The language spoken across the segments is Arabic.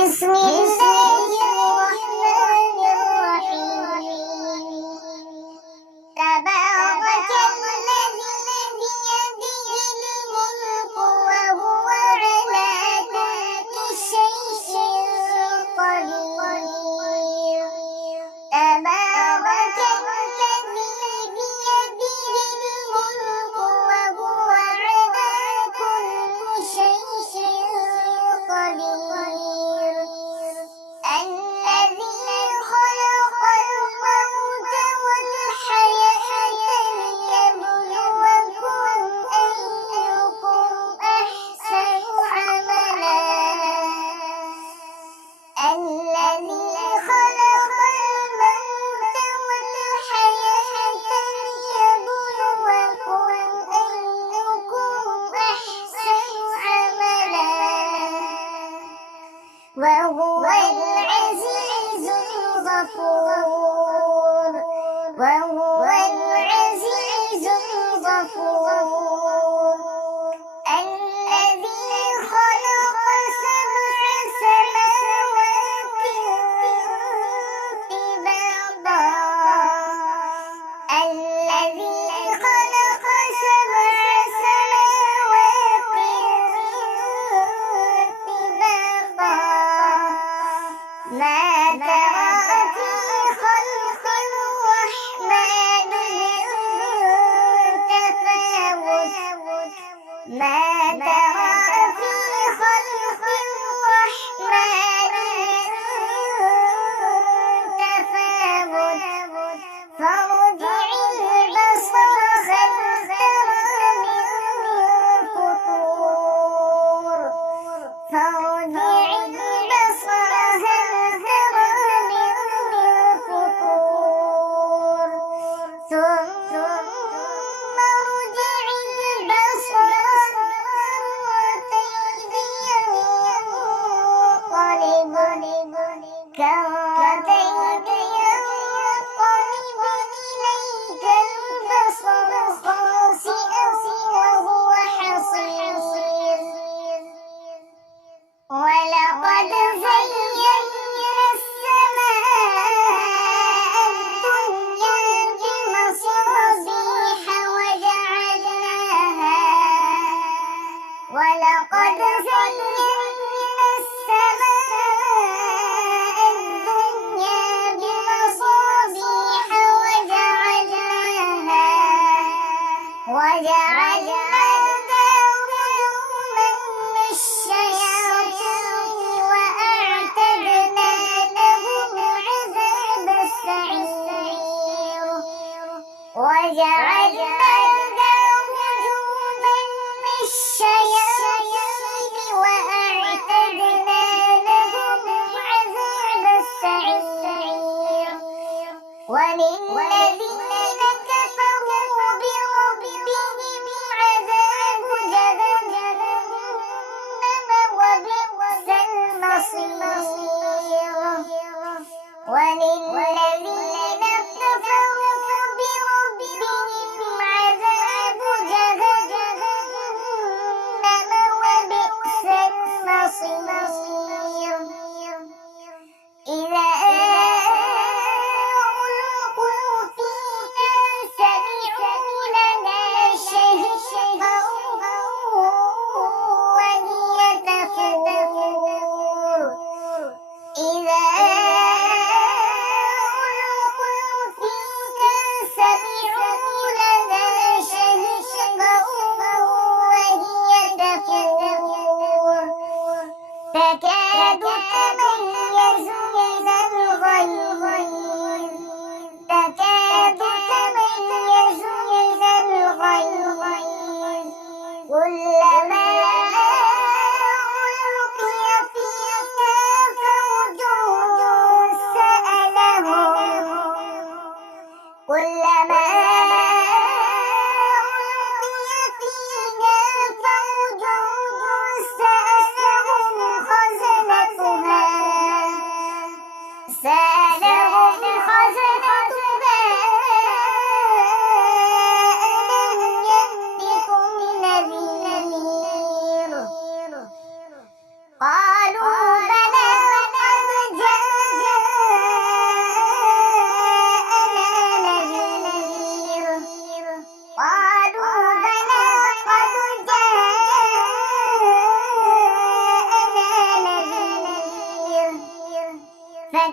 بسم الله الرحمن الرحيم تبارك الذي بيده الملك وهو على كل شيء قدير تبارك الذي بيده الملك وهو على كل شيء قدير الذي خلق الموت والحياة ليبلوكم أيكم أحسن عملا الذي خلق الموت والحياة ليبلوكم أيكم أحسن عملا وهو العزيز الغفور وهو العزيز الغفور الذي خلق سبع سماوات طباقا الذي خلق سبع سماوات طباقا ما ترى في خلق الرحمن من تفاوت ما ترى في خلق الرحمن من تفاوت فارجع البصر هل ترى من فطور فارجع البصر هل ترى من فطور ثم ارجع البصر كرتين ينقلب إليك البصر خاسئا وهو حصير ولقد زينا السماء الدنيا بمصابيح وجعلناها ولقد زينا السماء الدنيا بمصابيح وجعلناها رجوما للشياطين وأعتدنا لهم عذاب السعير وجعلنا رجوما للشياطين وأعتدنا لهم عذاب السعير وللذين كفروا بربهم عذاب جهنم وبئس المصير وللذين كفروا بربهم عذاب جهنم وبئس المصير إذا ألقوا فيها سمعوا لها شهيقا وهي تفور إذا ألقوا فيها سمعوا لها شهيقا وهي تفور تكاد تميز من الغيظ تكاد تميز من الغيظ كلما ألقي فيها فوج سألهم كلما ألقي فيها فوج سألهم خزنتها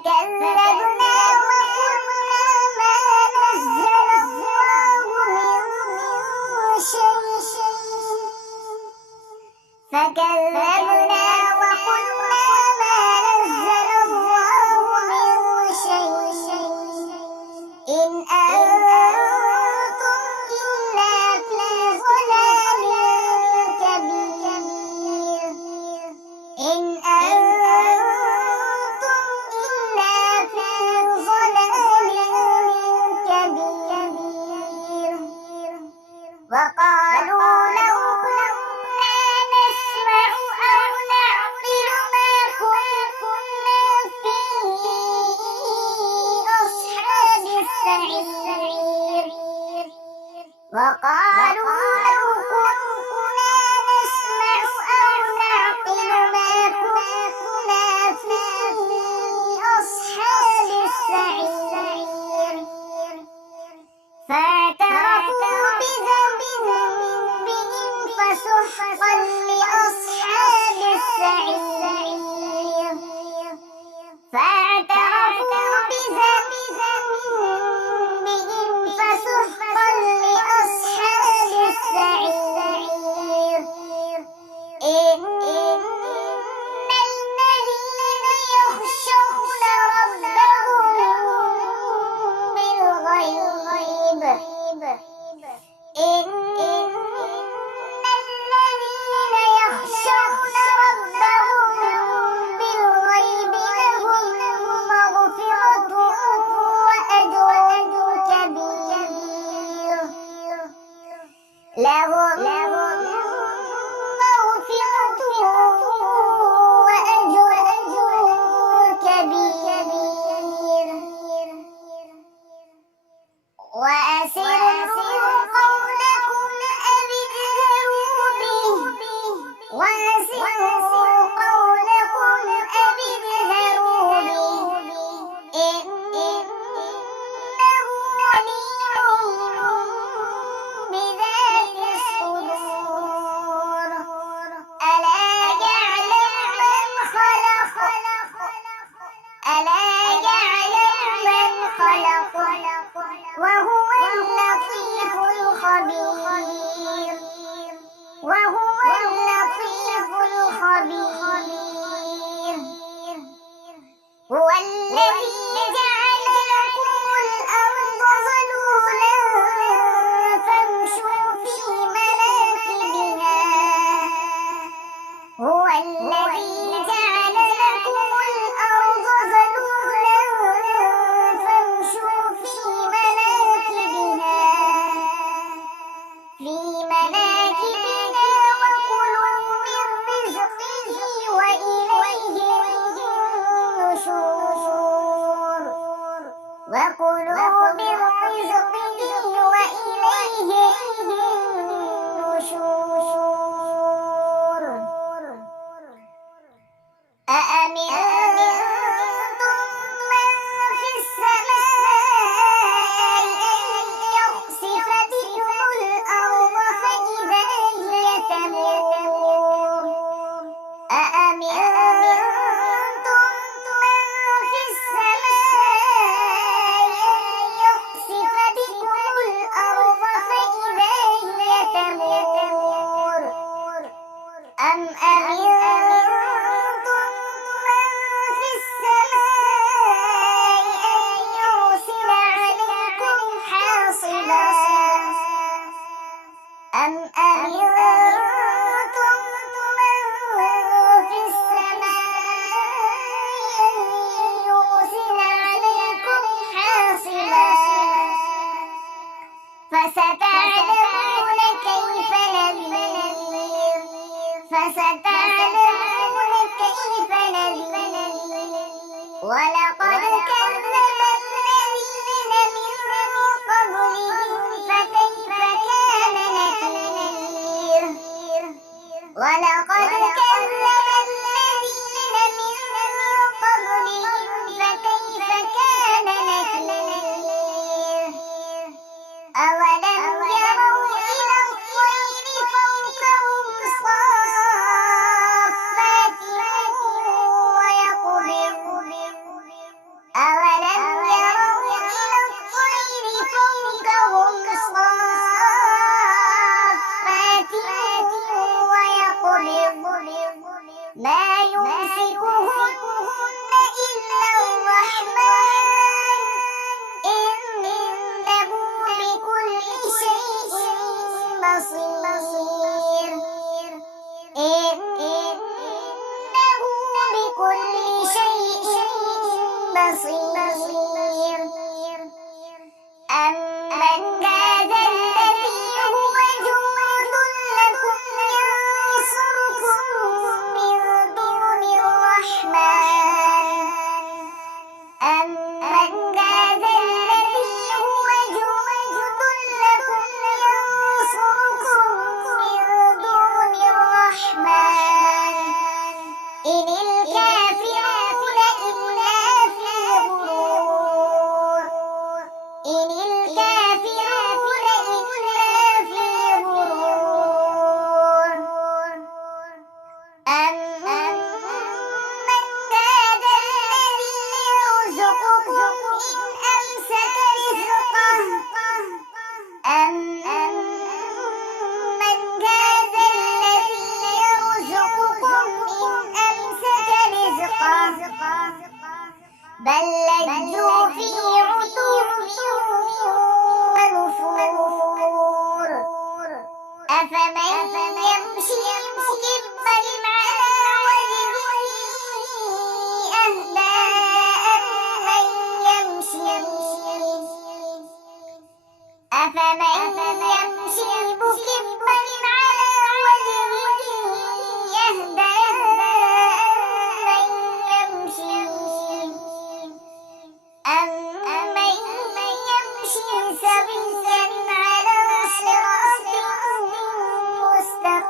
فكذبنا وقلنا ما نزل الله من شيء فكذبنا وقلنا ما نزل الله من شيء إن أنتم إلا في ضلال كبير إن أنتم إلا في ضلال كبير وقالوا لو كنا نسمع أو نعقل ما كنا في أصحاب السعير وقالوا لو كنا نسمع أو نعقل ما كنا في أصحاب السعير فاعترفوا بذنبهم فسحقا لأصحاب السعير فاعترفوا بذنبهم فسحقا لأصحاب السعير إن الذين يخشون ربهم بالغيب إن الذين يخشون ربهم بالغيب لهم مغفرة وأجر كبير لهم مغفرة وأجر كبير وأسروا قولكم أو اجهروا به وأسروا قولكم أو اجهروا به إنه عليم بذات الصدور ألا يعلم من خلق وهو اللطيف الخبير هو الذي جعل لكم الأرض ذلولا فامشوا في مناكبها هو الذي جعل لكم الأرض ذلولا فامشوا في مناكبها وكلوا من رزقه وإليه النشور أأمنتم من في السماء أن يخسف بكم الأرض فإذا هي تمور أأمنتم من في السماء أن يخسف بكم الأرض فإذا هي تمور أم أمنتم من في السماء أن يرسل عليكم حاصبا أم أمنتم من في السماء أن يرسل عليكم حاصبا فستعلمون كيف نذير ولقد كذب الذين من قبلهم فكيف كان نكير ولقد كذب الذين من قبلهم فكيف كان نكير أولم يروا إلى الطير فوقهم صافات ويقبضن يمسكهن إلا الرحمن إنه بكل شيء بصير إنه بكل شيء بصير أمن هذا الذي هو جند لكم ينصركم من دون الرحمن أمن هذا الذي هو جند لكم ينصركم من دون الرحمن إن الكافرون إلا في غرور إن الكافرون إلا في غرور أمن هذا الذي يرزقكم إن أمسك رزقه أمن هذا الذي يرزقكم إن أمسك رزقه بل لجوا في عتو ونفور أفمن يمشي مكبا على وجهه أهدى أمن يمشي مكبا على وجهه أهدى أمن يمشي سويا على صراط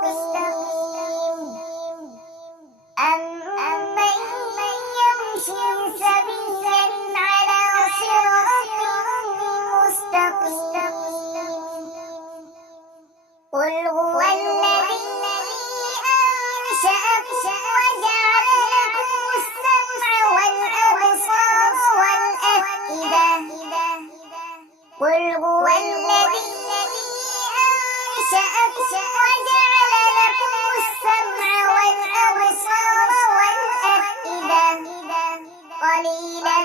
مستقيم أمن يمشي سويا على صراط مستقيم قل هو الذي أنشأكم وجعل لكم السمع والأبصار والأفئدة قل هو الذي أنشأكم وجعل لكم السمع والأبصار والأفئدة قليلا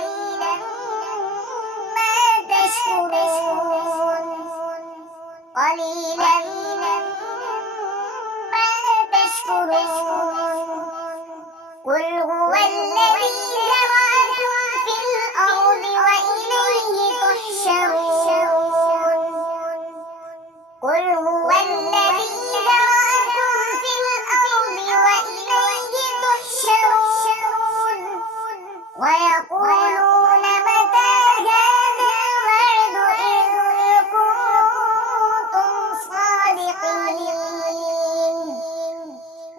ما تشكرون قليلا ما تشكرون قل هو الذي ذرأكم في الأرض وإليه تحشرون قل هو الذي ذرأكم في الأرض وإليه تحشرون ويقولون متى هذا الوعد إن كنتم صادقين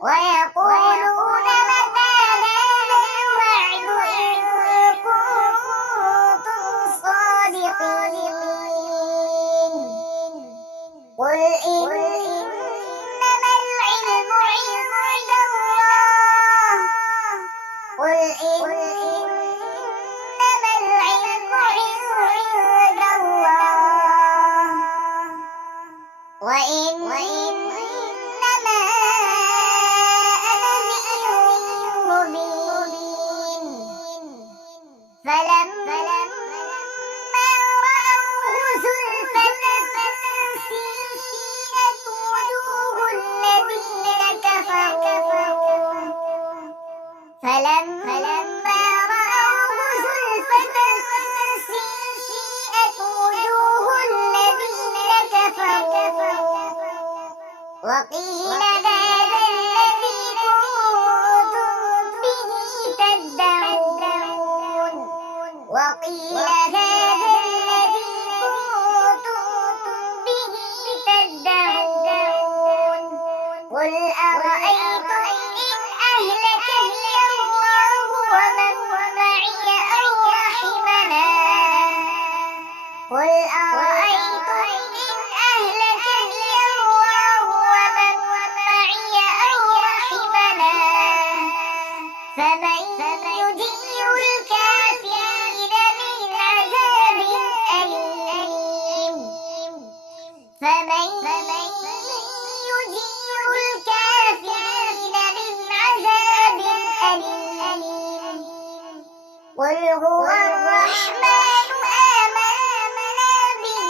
ويقولون متى هذا الوعد إن كنتم صادقين قل إنما العلم عند الله قل إنما العلم عند الله وإنما أنا نذير مبين فلما رأوه زلفة سيئت وجوه الذين كفروا فلما رأوه زلفة سيئت وجوه الذين كفروا وقيل هذا الذي كنتم به تدعون وقيل هذا الذي كنتم به تدعون قل أرأيتم إن أهلكني الله ومن معي أو رحمنا قل أرأيتم إن أهلكني الله ومن معي أو رحمنا فمن يجير الكافرين من عذاب أليم فمن يجير الكافرين من عذاب أليم قل هو الرحمن آمنا به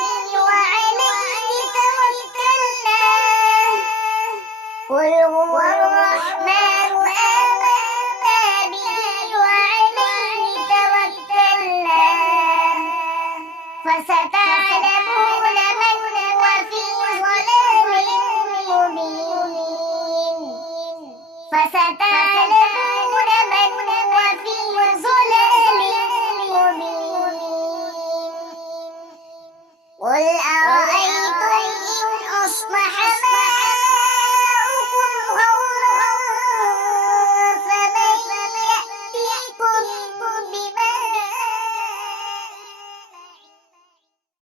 وعليه توكلنا. قل هو الرحمن آمنا به وعليه توكلنا. فستعلمون من هو في ضلال مبين. فستعلمون من هو في ضلال مبين. قل